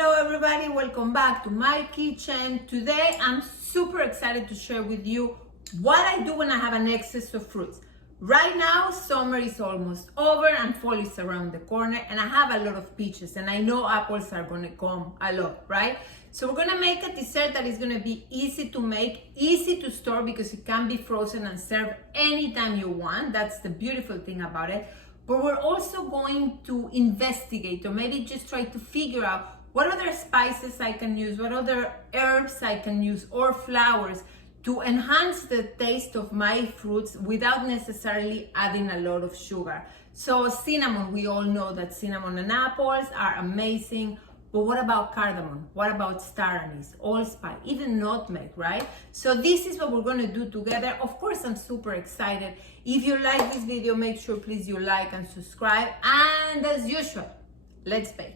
Hello everybody, welcome back to my kitchen. Today I'm super excited to share with you what I do when I have an excess of fruits. Right now summer is almost over and fall is around the corner and I have a lot of peaches and I know apples are gonna come a lot, right? So we're gonna make a dessert that is gonna be easy to make, easy to store because it can be frozen and served anytime you want. That's the beautiful thing about it. But we're also going to investigate or maybe just try to figure out what other spices I can use, what other herbs I can use or flowers to enhance the taste of my fruits without necessarily adding a lot of sugar. So cinnamon, we all know that cinnamon and apples are amazing. But what about cardamom? What about star anise, allspice, even nutmeg, right? So this is what we're gonna do together. Of course, I'm super excited. If you like this video, make sure please you like and subscribe. And as usual, let's bake.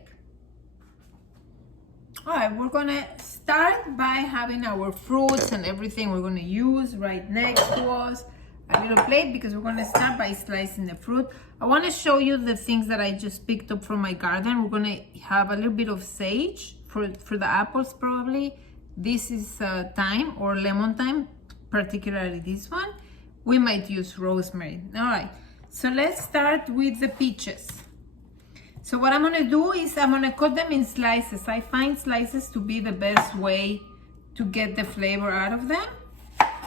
All right, we're gonna start by having our fruits and everything we're gonna use right next to us. A little plate because we're gonna start by slicing the fruit. I wanna show you the things that I just picked up from my garden. We're gonna have a little bit of sage for the apples probably. This is thyme or lemon thyme, particularly this one. We might use rosemary. All right, so let's start with the peaches. So what I'm gonna do is I'm gonna cut them in slices. I find slices to be the best way to get the flavor out of them.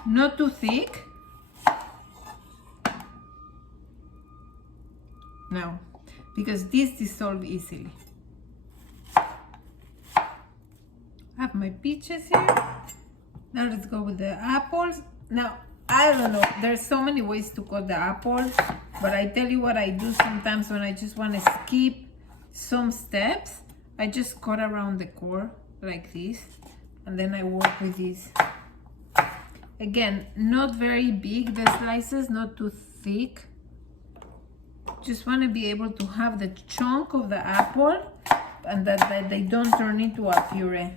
Not too thick. No, because these dissolve easily. I have my peaches here. Now let's go with the apples. Now, I don't know, there's so many ways to cut the apples, but I tell you what I do sometimes when I just want to skip some steps. I just cut around the core like this, and then I work with this. Again, not very big, the slices, not too thick. Just want to be able to have the chunk of the apple and that they don't turn into a puree.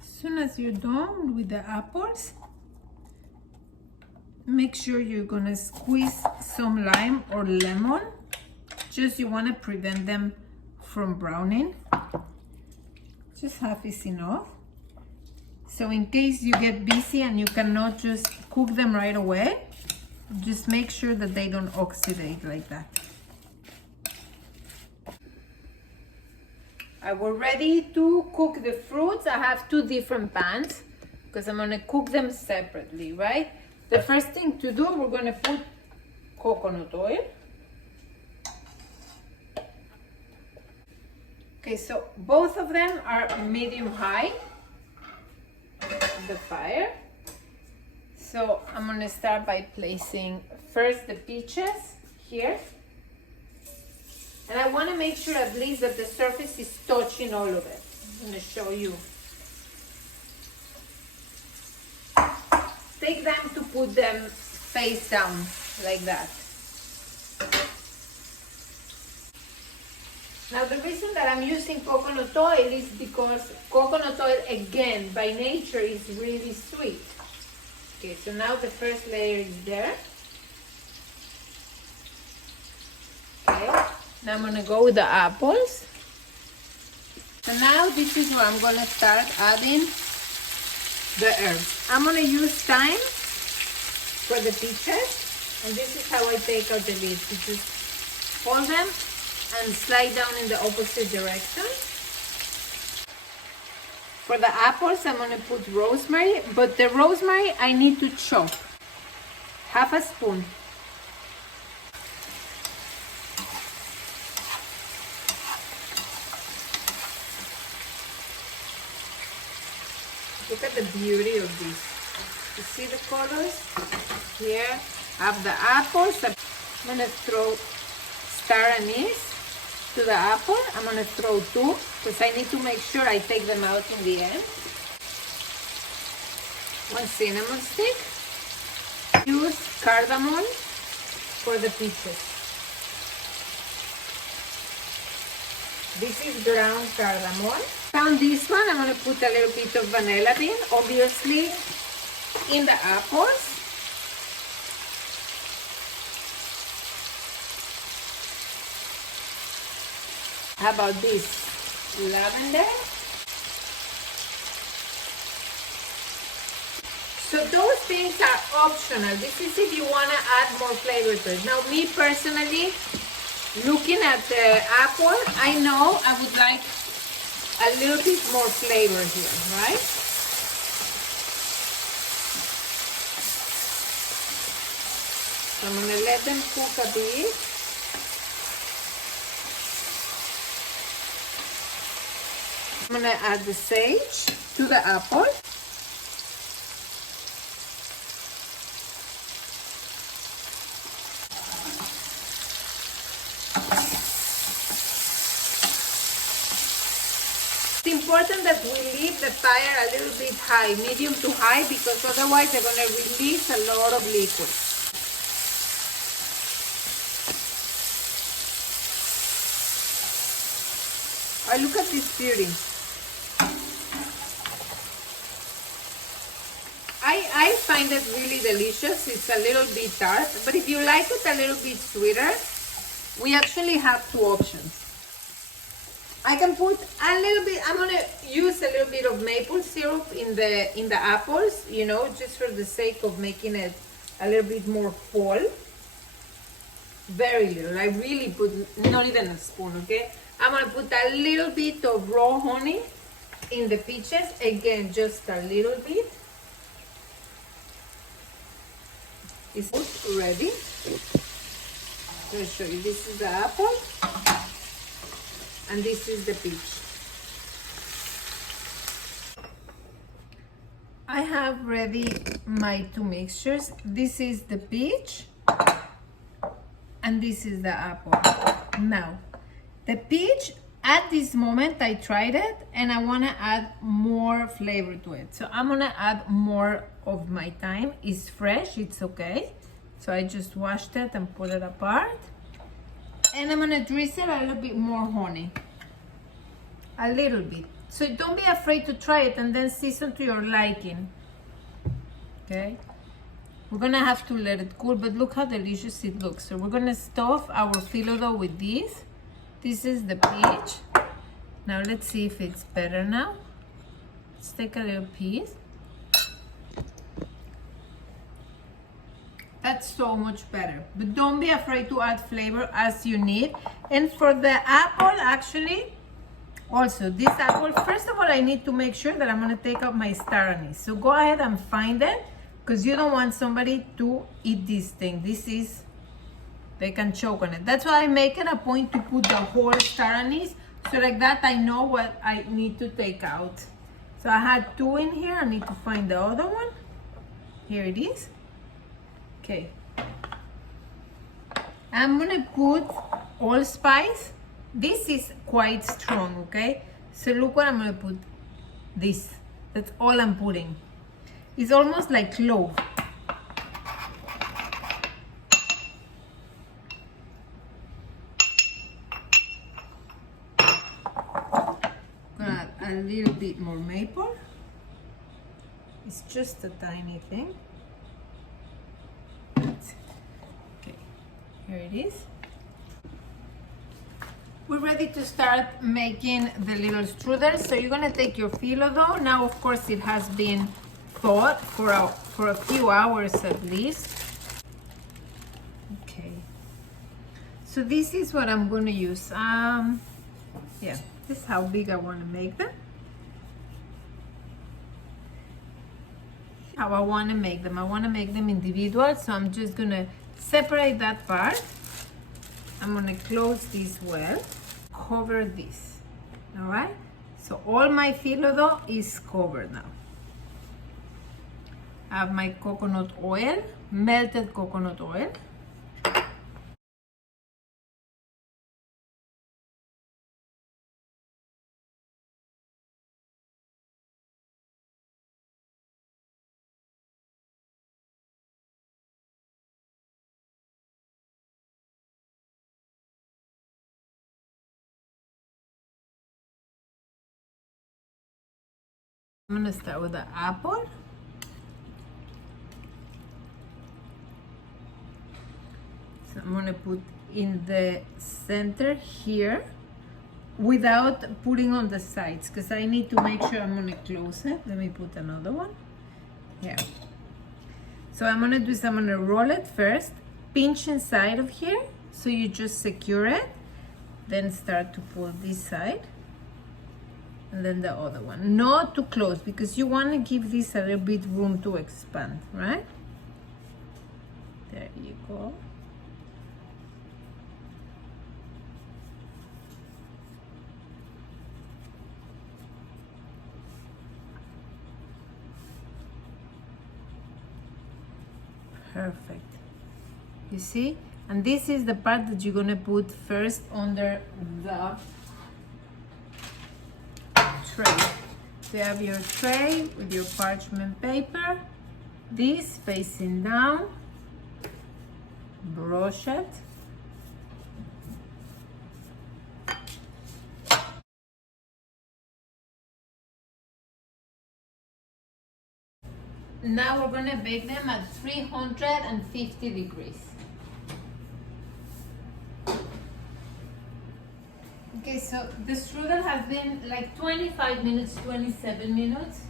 As soon as you're done with the apples, make sure you're gonna squeeze some lime or lemon. Just you want to prevent them from browning. Just half is enough. So in case you get busy and you cannot just cook them right away, just make sure that they don't oxidate like that. We're ready to cook the fruits. I have two different pans because I'm gonna cook them separately, right? The first thing to do, we're gonna put coconut oil. Okay, so both of them are medium high, the fire. So I'm gonna start by placing first the peaches here. And I wanna make sure at least that the surface is touching all of it. I'm gonna show you. Take them to put them face down like that. Now the reason that I'm using coconut oil is because coconut oil, again, by nature is really sweet. Okay, so now the first layer is there. Okay, now I'm gonna go with the apples. So now this is where I'm gonna start adding the herbs. I'm gonna use thyme for the peaches, and this is how I take out the leaves. You just fold them and slide down in the opposite direction. For the apples, I'm gonna put rosemary, but the rosemary I need to chop. Half a spoon. Look at the beauty of this. You see the colors? Here, I have the apples. I'm gonna throw star anise to the apple. I'm gonna throw two because I need to make sure I take them out in the end. One cinnamon stick. Use cardamom for the peaches. This is ground cardamom. Found this one. I'm gonna put a little bit of vanilla bean, obviously, in the apples. How about this? Lavender. So those things are optional. This is if you want to add more flavor to it. Now, me personally, looking at the apple, I know I would like a little bit more flavor here, right? So I'm going to let them cook a bit. I'm going to add the sage to the apple. It's important that we leave the fire a little bit high, medium to high, because otherwise they're going to release a lot of liquid. Oh, look at this beauty. I find it really delicious. It's a little bit tart, but if you like it a little bit sweeter, we actually have two options. I can put a little bit, I'm gonna use a little bit of maple syrup in the apples, you know, just for the sake of making it a little bit more fall. Very little. I really put not even a spoon, okay? I'm gonna put a little bit of raw honey in the peaches. Again, just a little bit. It's ready. Let me show you. This is the apple. And this is the peach. I have ready my two mixtures. This is the peach and this is the apple. Now, the peach, at this moment I tried it and I want to add more flavor to it. So I'm going to add more of my thyme. It's fresh, it's okay. So I just washed it and put it apart. And I'm gonna drizzle a little bit more honey. A little bit. So don't be afraid to try it and then season to your liking. Okay? We're gonna have to let it cool, but look how delicious it looks. So we're gonna stuff our phyllo dough with this. This is the peach. Now let's see if it's better now. Let's take a little piece. That's so much better, but don't be afraid to add flavor as you need. And for the apple, actually, also this apple, first of all, I need to make sure that I'm going to take out my star anise. So go ahead and find it, because you don't want somebody to eat this thing. This is, they can choke on it. That's why I make it a point to put the whole star anise, so like that I know what I need to take out. So I had two in here. I need to find the other one. Here it is. Okay, I'm gonna put allspice. This is quite strong, okay? So look what I'm gonna put. This, that's all I'm putting. It's almost like clove. Gonna add a little bit more maple. It's just a tiny thing. Okay, here it is. We're ready to start making the little strudels. So you're gonna take your phyllo dough. Now, of course, it has been thawed for a few hours at least. Okay. So this is what I'm gonna use. Yeah, this is how big I want to make them. How I want to make them. I want to make them individual, so I'm just gonna separate that part. I'm gonna close this well, cover this. All right, so all my phyllo dough is covered now. I have my coconut oil, melted coconut oil. I'm gonna start with the apple. So I'm gonna put in the center here without putting on the sides, because I need to make sure I'm gonna close it. Let me put another one here. So I'm gonna do is I'm gonna roll it first, pinch inside of here, so you just secure it, then start to pull this side, and then the other one. Not too close, because you wanna give this a little bit room to expand, right? There you go. Perfect. You see? And this is the part that you're gonna put first under the tray. So you have your tray with your parchment paper, this facing down, brush it. Now we're gonna bake them at 350 degrees. Okay, so the strudel has been like 25 minutes, 27 minutes.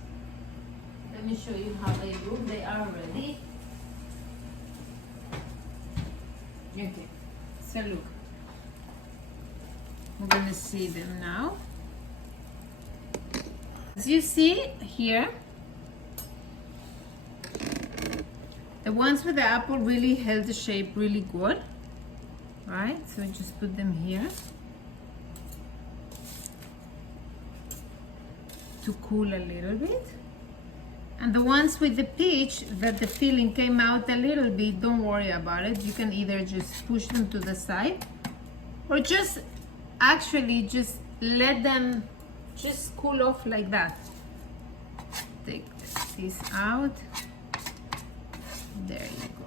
Let me show you how they look. They are ready. Okay, so look. We're gonna see them now. As you see here, the ones with the apple really held the shape really good, right? So just put them here to cool a little bit. And the ones with the peach, that the filling came out a little bit, don't worry about it. You can either just push them to the side or just actually just let them just cool off like that. Take this out. There you go.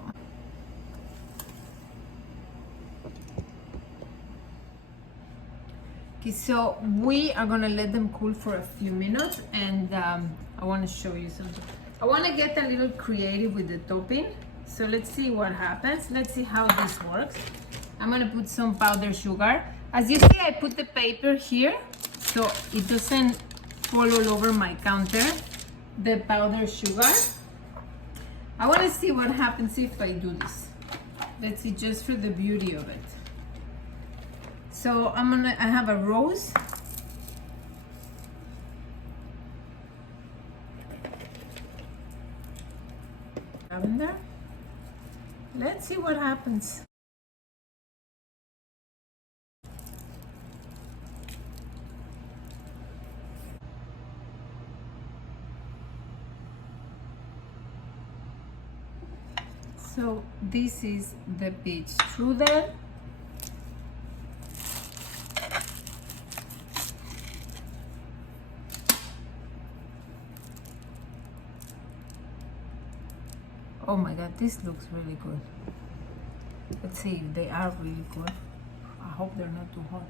Okay, so we are gonna let them cool for a few minutes, and I want to show you something. I want to get a little creative with the topping, so let's see what happens. Let's see how this works. I'm gonna put some powdered sugar. As you see, I put the paper here so it doesn't fall all over my counter, the powdered sugar. I want to see what happens if I do this. Let's see, just for the beauty of it. So I have a rose. Lavender. Let's see what happens. So this is the peach strudel. Oh my god, this looks really good. Let's see if they are really good. I hope they're not too hot.